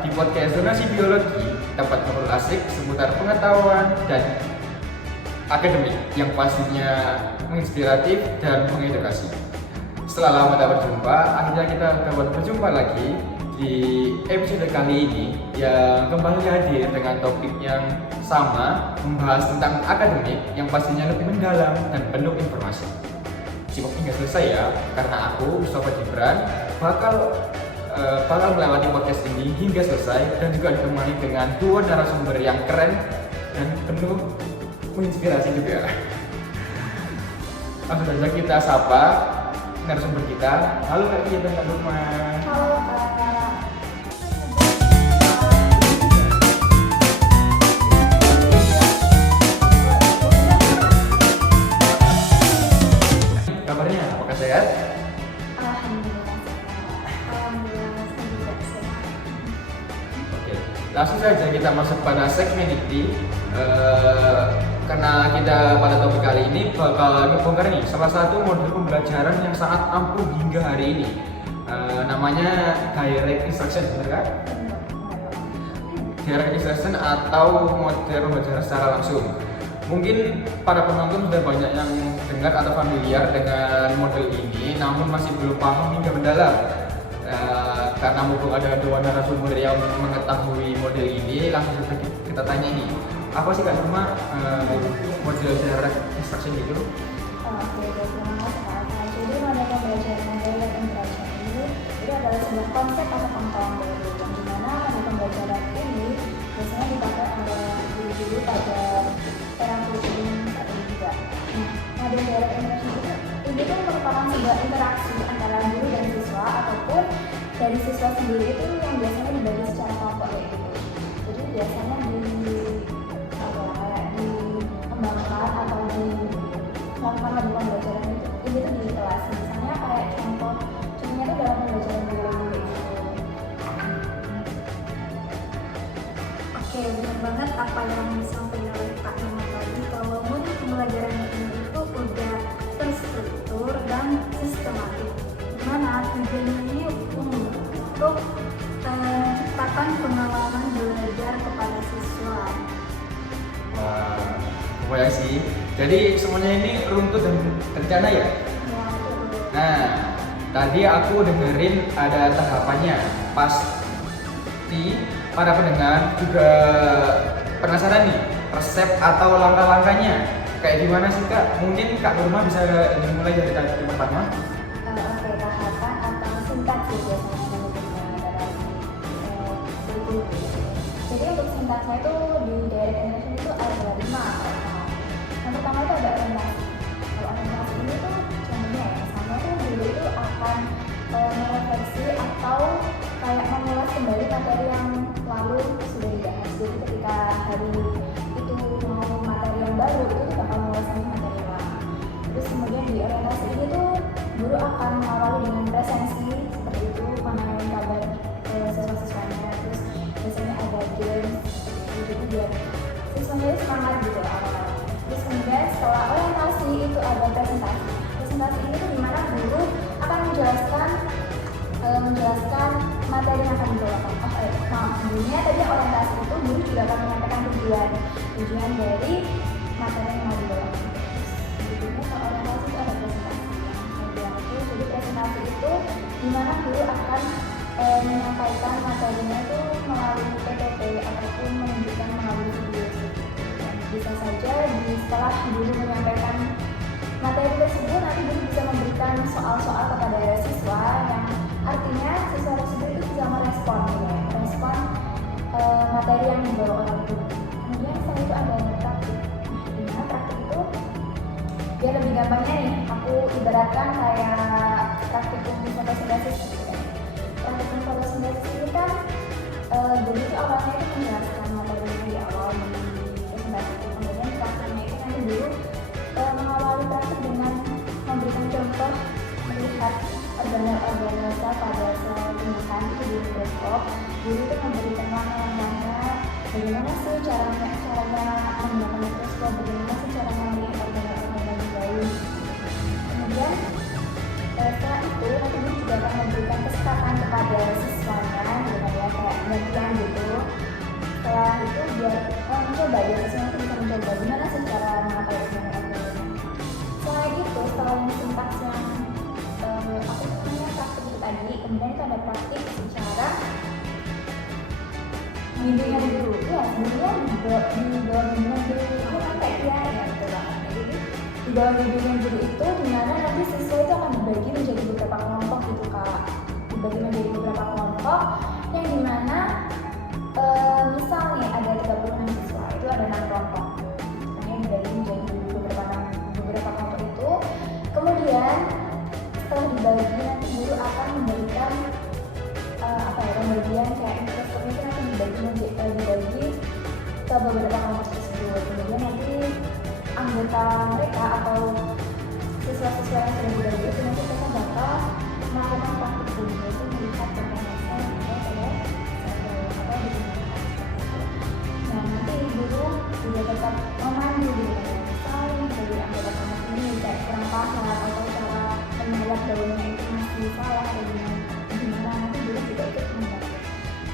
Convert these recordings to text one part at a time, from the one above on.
di podcast Zonasi Biologi, tempat ngobrol asik seputar pengetahuan dan akademik yang pastinya menginspiratif dan mengedukasi. Setelah lama tak berjumpa, akhirnya kita dapat berjumpa lagi di episode kali ini yang kembali hadir dengan topik yang sama, membahas tentang akademik yang pastinya lebih mendalam dan penuh informasi. Simak hingga selesai ya, karena aku, Mustafa Gibran, bakal melewati podcast ini hingga selesai dan juga ditemani dengan dua narasumber yang keren dan penuh menginspirasi juga. Langsung saja kita sapa narasumber kita. Halo Kak Kia dan Kak Nurma. Halo Kak. Kabarnya apakah sehat? Alhamdulillah juga sehat. Oke, langsung saja kita masuk pada segmen inti. Karena kita pada topik kali ini bakal ngebongkar nih salah satu model pembelajaran yang sangat ampuh hingga hari ini. Namanya direct instruction, benar kan? Direct instruction atau model pembelajaran secara langsung. Mungkin para penonton sudah banyak yang dengar atau familiar dengan model ini, namun masih belum paham hingga mendalam. Karena mumpung ada dua narasumber yang mengetahui model ini, langsung saja kita tanya nih, apa sih Kak Nurma model direct instruction itu? Oke, terima kasih Kak. Jadi model pembelajaran direct instruction ini adalah sebuah konsep atau pengetahuan baru yang dimana model pembelajaran ini biasanya dipakai oleh guru-guru pada era kurikulum saat ini juga. Nah, model direct instruction itu merupakan sebuah interaksi antara guru dan siswa ataupun dari siswa sendiri itu yang biasanya dibagi secara kelompok kayak gitu. Jadi biasanya dikembangkan atau dilakukan lagi pembelajaran ini tuh di kelas. Misalnya kayak contohnya itu dalam pembelajaran biologi gitu. Oke, benar banget apa yang disampaikan oleh Kak Nurma tadi, kalau model pembelajaran ini itu udah terstruktur dan sistematik, dimana tujuannya ini untuk menciptakan pengalaman belajar kepada siswa. Wah, sih. Jadi semuanya ini runtut dan terencana ya? Nah, tadi aku dengerin ada tahapannya. Pasti para pendengar juga penasaran nih, resep atau langkah-langkahnya kayak gimana sih Kak? Mungkin Kak Nurma bisa dimulai dari kali pertama. Oke, tahapan atau sintaks biasanya menyebutnya dalam kurikulum. Jadi untuk sintaksnya itu di direct instruction itu ada 5. Yang pertama itu ada orientasi. Kalau orientasi ini tuh contohnya ya, misalnya tuh guru itu akan merefleksi atau kayak mengulas kembali materi yang lalu sudah dibahas. Jadi ketika hari itu mau materi yang baru itu bakal mengulas lagi materi lama. Terus kemudian di orientasi ini tuh guru akan mengawali dengan presensi seperti itu, menanyakan kabar siswa-siswanya. Terus biasanya ada games jadi biar siswanya itu semangat gitu awal-awal. Terus kemudian setelah orientasi itu ada presentasi. Presentasi ini tuh dimana guru akan menjelaskan materi yang akan dibawakan. Sebelumnya tadi orientasi itu guru juga akan menyampaikan tujuan dari materi yang mau dibawakan. Berikutnya kalau orientasi itu ada presentasi. Jadi presentasi itu dimana guru akan menyampaikan materinya itu melalui PPT ataupun menunjukkan melalui video. Bisa saja setelah guru menyampaikan materi tersebut, nanti guru bisa memberikan soal-soal kepada siswa yang artinya siswa tersebut itu bisa merespon materi yang dibawakan oleh guru. Kemudian setelah itu ada praktik. Dimana praktik itu biar lebih gampangnya nih, aku ibaratkan kayak praktikum fotosintesis gitu ya. Praktikum fotosintesis ini kan jadi itu awalnya itu menjelaskan materinya di awal di presentasi itu. Kemudian praktiknya itu nanti dulu mengawali praktik dengan memberikan contoh melihat organel-organel pada sel tumbuhan itu di mikroskop. Guru itu memberikan langkah-langkahnya, bagaimana sih caranya menggunakan mikroskop, bagaimana sih caranya melihat organel-organel di daun. Kemudian setelah itu nanti guru juga akan memberikan kesempatan kepada siswanya, kayak gantian gitu. Setelah itu biar mencoba ya siswa itu bisa mencoba gimana sih cara mengatasi dengan selain itu setelah yang sintaks yang aku punya praktik itu tadi, kemudian itu ada praktik secara bimbingan guru. Ya sebenarnya di bawah bimbingan guru itu kan kayak kiai ya gitu banget. Jadi di bawah bimbingan guru itu dimana nanti siswa itu akan dibagi menjadi beberapa kelompok gitu kak, dibagi menjadi beberapa kelompok yang dimana misalnya ada 36 siswa itu ada 6 kelompok, kemudian dibagi menjadi beberapa kelompok itu. Kemudian setelah dibagi nanti guru akan memberikan pembagian kayak instrukturnya itu nanti dibagi ke beberapa kelompok tersebut. Kemudian nanti anggota mereka atau siswa-siswa yang sudah dibagi itu nanti mereka bakal melakukan praktik dulu, yaitu melihat performance yang ada pada atau di nah nanti guru juga tetap memandu gitu ya, misalnya dari anggota kelompok ini kayak kurang paham atau cara menyalap daunnya itu masih salah atau gimana, nanti guru juga ikut membantu.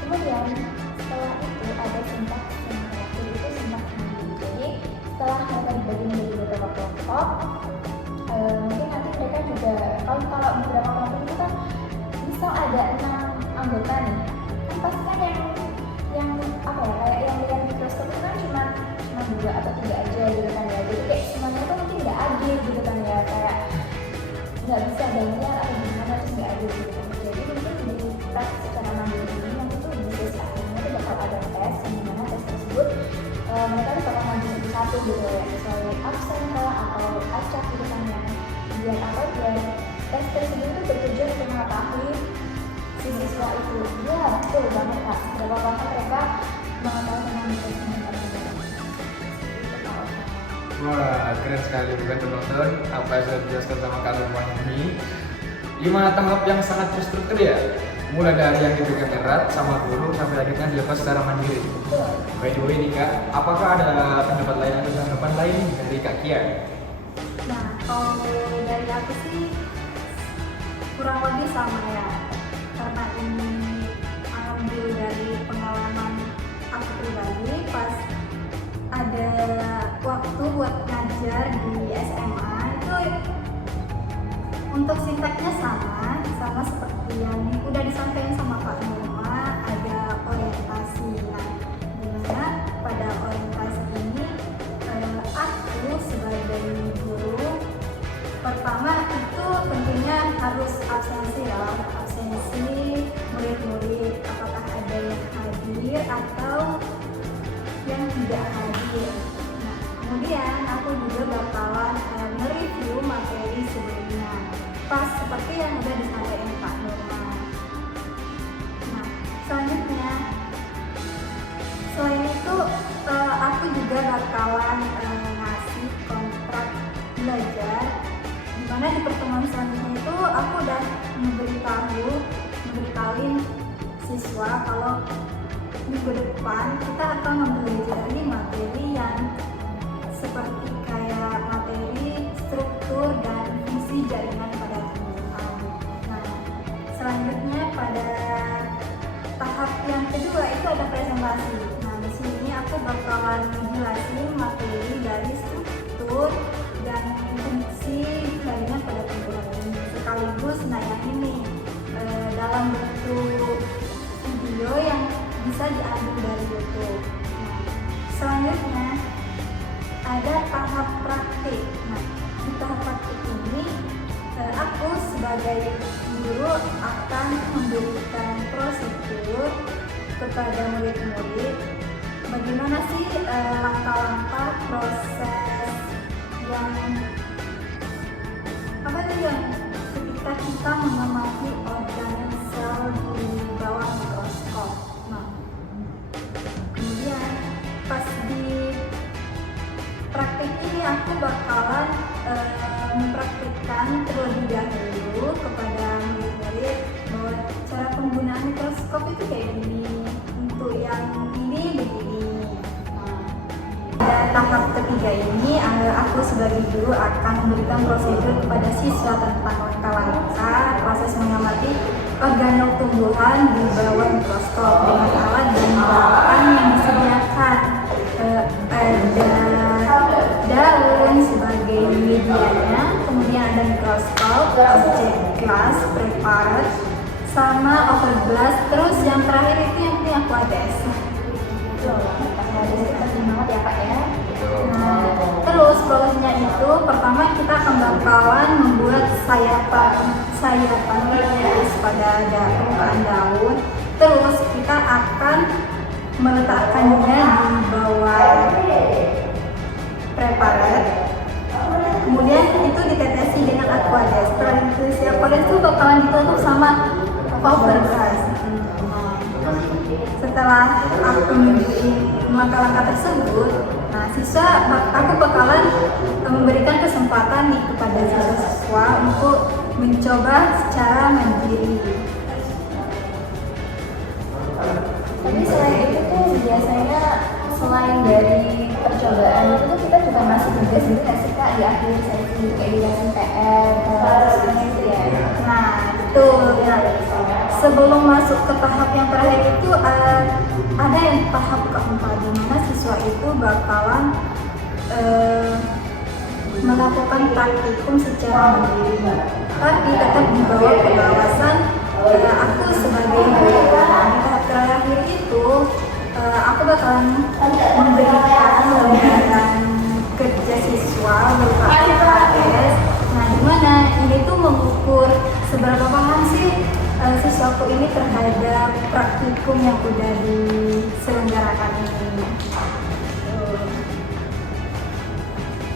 Kemudian setelah itu ada sintaks yang terakhir, itu sintaks mandiri. Jadi setelah mereka dibagi menjadi beberapa kelompok, mungkin nanti mereka juga kalau beberapa kelompok itu kan misal ada 6 anggota nih, kan pasti kan yang apa ya, kayak yang dengan mikroskop itu kan cuma 2 atau 3 aja gitu kan ya. Jadi kayak semuanya itu mungkin nggak adil gitu kan ya, kayak nggak bisa banyak atau gimana, terus nggak adil gitu kan. Jadi mungkin di tes secara mandiri ini nanti tuh di sesi akhirnya tuh bakal ada tes, yang dimana tes tersebut mereka tuh bakal maju satu gitu ya, misalnya absen lah atau acak gitu kan ya. Biar apa, biar tes tersebut itu bertujuan untuk mengetahui si siswa itu ya betul banget kak, berapa lama mereka mengetahui tentang mekanisme pembelajaran. Wah, keren sekali bukan penonton apa yang sudah dijelaskan sama Kak Nurman ini. 5 tahap yang sangat terstruktur ya, mulai dari yang dipegang erat sama guru sampai akhirnya dilepas secara mandiri. By the way nih Kak, apakah ada pendapat lain atau tanggapan lain dari Kak Kia? Nah, kalau dari aku sih kurang lebih sama ya, karena ini ambil dari pengalaman aku pribadi pas ada waktu buat ngajar di SMA itu untuk sintaksnya sama seperti yang udah disampaikan sama Pak Nurma, ada orientasi. Nah, dimana pada orientasi ini aku sebagai guru pertama itu tentunya harus absensi ya, absensi murid-murid, apakah ada yang hadir atau yang tidak hadir. Nah, kemudian aku juga bakalan mereview materi sebelumnya, pas seperti yang udah disampaikan Pak Nurma. Nah, selanjutnya selain itu aku juga bakalan ngasih kontrak belajar, dimana di pertemuan selanjutnya itu aku udah memberitahuin siswa kalau minggu depan kita akan mempelajari materi yang seperti kayak materi struktur dan fungsi jaringan pada tumbuhan. Nah, selanjutnya pada tahap yang kedua itu ada presentasi. Nah, di sini aku bakalan menjelaskan materi dari struktur dan fungsi jaringan pada tumbuhan ini, sekaligus nayangin nih dalam bentuk video yang bisa diambil dari YouTube. Nah, selanjutnya ada tahap praktik. Nah, di tahap praktik ini aku sebagai guru akan memberikan prosedur kepada murid-murid bagaimana sih langkah-langkah proses yang ketika kita mengamati organ sel di bawah mikroskop. Nah, kemudian pas di praktik ini aku bakalan mempraktikkan terlebih dahulu kepada murid-murid bahwa cara penggunaan mikroskop itu kayak gini, untuk yang ini begini. Dan tahap ketiga ini aku sebagai guru akan memberikan prosedur kepada siswa tentang langkah-langkah proses mengamati organel tumbuhan di bawah mikroskop dengan alat dan peralatan yang disediakan. Ada daun sebagai medianya, kemudian ada mikroskop, objek glass, preparat, sama overglass, terus yang terakhir itu yang punya aquades. Betul, aquades itu penting banget ya Kak ya. Nah, terus prosesnya itu pertama kita akan bakalan membuat sayapan tipis pada permukaan daun. Terus kita akan meletakkannya di bawah preparat. Kemudian itu ditetesi dengan aquades. Setelah ditetesi aquades itu bakalan ditutup sama overglass. Setelah aku nunjukin langkah-langkah tersebut, aku bakalan memberikan kesempatan nih kepada siswa-siswa untuk mencoba secara mandiri. Tapi selain itu tuh biasanya selain dari percobaan itu tuh kita juga masih tugas gitu nggak sih Kak di akhir sesi kayak dikasih PR seperti itu ya. Nah betul ya. Sebelum masuk ke tahap yang terakhir itu ada yang tahap keempat di mana siswa itu bakalan melakukan praktikum secara mandiri, tapi tetap di bawah pengawasan aku sebagai guru. Di tahap terakhir itu aku bakalan memberikan lembaran kerja siswa berupa LKS. Nah, dimana ini tuh mengukur seberapa paham sih siswaku ini terhadap praktikum yang udah diselenggarakan ini.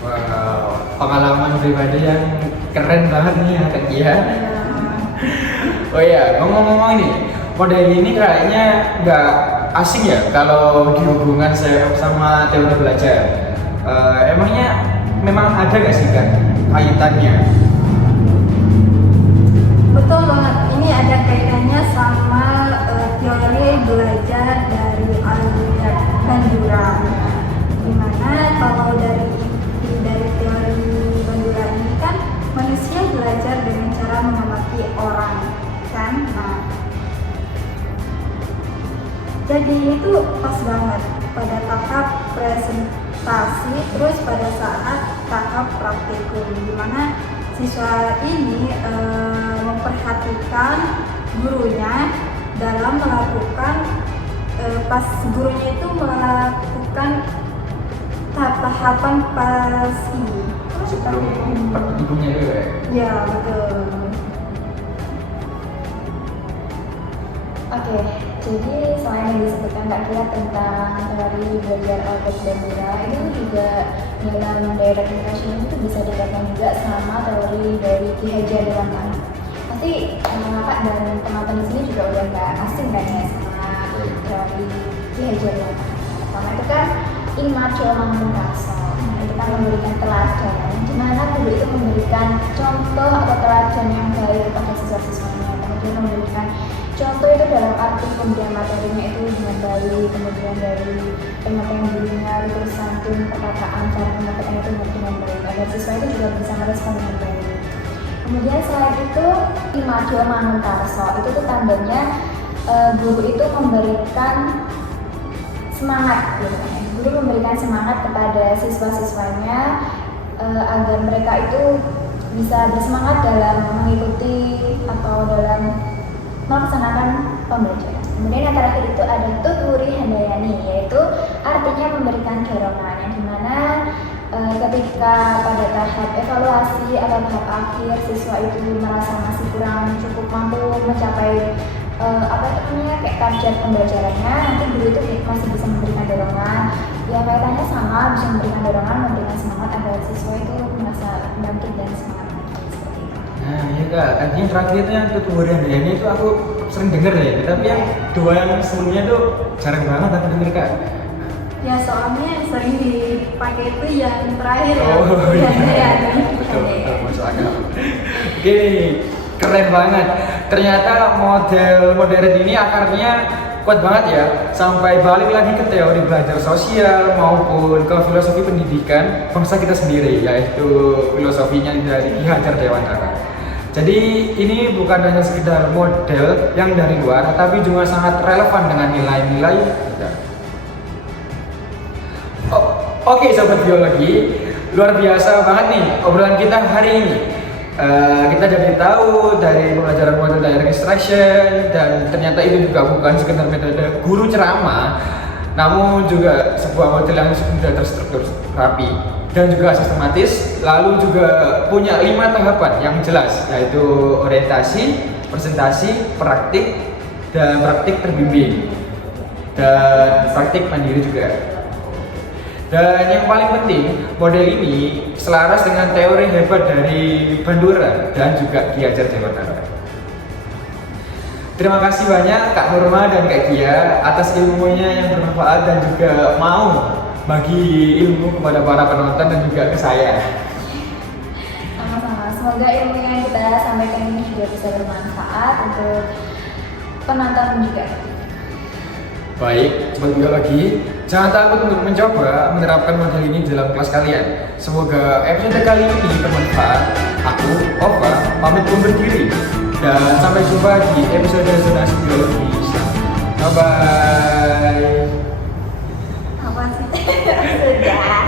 Wow, pengalaman pribadi yang keren banget nih ya Kak Kia. Oh iya, ngomong-ngomong ini, model ini kayaknya nggak asing ya kalau dihubungkan saya sama teori belajar. Emangnya memang ada nggak sih kan kaitannya? Betul banget, ini ada kaitannya sama teori belajar dari Albert Bandura. Dimana kalau dari teori Bandura ini kan manusia belajar dengan cara mengamati orang, kan? Nah, jadi itu pas banget pada tahap presentasi, terus pada saat tahap praktikum, dimana siswa ini memperhatikan gurunya dalam melakukan pas gurunya itu melakukan tahapan pas ini Sebelum praktikumnya dulu ya? ya betul. Oke, jadi selain yang disebutkan Kak Kia tentang teori belajar Albert Bandura, itu juga dalam direct education itu bisa dikaitkan juga sama teori dari Ki Hajar Dewantara. Pasti Kak dan teman-teman di sini juga udah nggak asing kan ya sama teori Ki Hajar Dewantara. Pertama itu kan Imajo Mangunkaso, itu kan memberikan teladan, di mana guru itu memberikan contoh atau teladan yang baik kepada siswa-siswanya, kemudian memberikan contoh itu dalam arti pemberian materinya itu dengan baik, kemudian dari penyampaian dirinya, terus santun, perkataan, cara penyampaian itu dengan baik, agar siswa itu juga bisa merespon dengan baik. Kemudian selain itu Imajo Mangunkarso, itu tuh tandanya guru itu memberikan semangat gitu kan. Guru memberikan semangat kepada siswa-siswanya agar mereka itu bisa bersemangat dalam mengikuti atau dalam melaksanakan pembelajaran. Kemudian yang terakhir itu ada Tuturi Handayani, yaitu artinya memberikan dorongan, yang dimana ketika pada tahap evaluasi atau tahap akhir siswa itu merasa masih kurang cukup mampu mencapai kayak target pembelajarannya, nanti guru itu masih bisa memberikan dorongan. Ya kaitannya sama, bisa memberikan dorongan, memberikan semangat agar siswa itu merasa bangkit dan semangat. Nah iya Kak, tadi yang terakhir itu yang Tuturi Handayani itu aku sering denger ya, tapi yang dua yang sebelumnya tuh jarang banget aku denger Kak. Ya soalnya yang sering dipakai itu yang terakhir ya. Oh iya, Ya. betul, masuk akal. Oke, keren banget. Ternyata model modern ini akarnya kuat banget ya, sampai balik lagi ke teori belajar sosial maupun ke filosofi pendidikan bangsa kita sendiri, yaitu filosofinya dari Ki Hajar Dewantara. Jadi ini bukan hanya sekedar model yang dari luar, tapi juga sangat relevan dengan nilai-nilai kita. Oke sobat biologi, luar biasa banget nih obrolan kita hari ini. Kita jadi tahu dari pembelajaran model direct extraction, dan ternyata itu juga bukan sekedar metode guru ceramah, namun juga sebuah model yang sudah terstruktur rapi dan juga sistematis, lalu juga punya 5 tahapan yang jelas, yaitu orientasi, presentasi, praktik, dan praktik terbimbing, dan praktik mandiri juga. Dan yang paling penting, model ini selaras dengan teori hebat dari Bandura dan juga Ki Hajar Dewantara. Terima kasih banyak Kak Nurma dan Kak Kia atas ilmunya yang bermanfaat dan juga mau bagi ilmu kepada para penonton dan juga ke saya. Sama-sama, semoga ilmu yang kita sampaikan ini juga bisa bermanfaat untuk penonton juga. Baik, sobat biologi, jangan takut untuk mencoba menerapkan model ini dalam kelas kalian. Semoga episode kali ini bermanfaat. Aku, Ova, pamit undur diri. Dan sampai jumpa di episode zonasi biologi. Bye-bye. Apa sih? Sudah.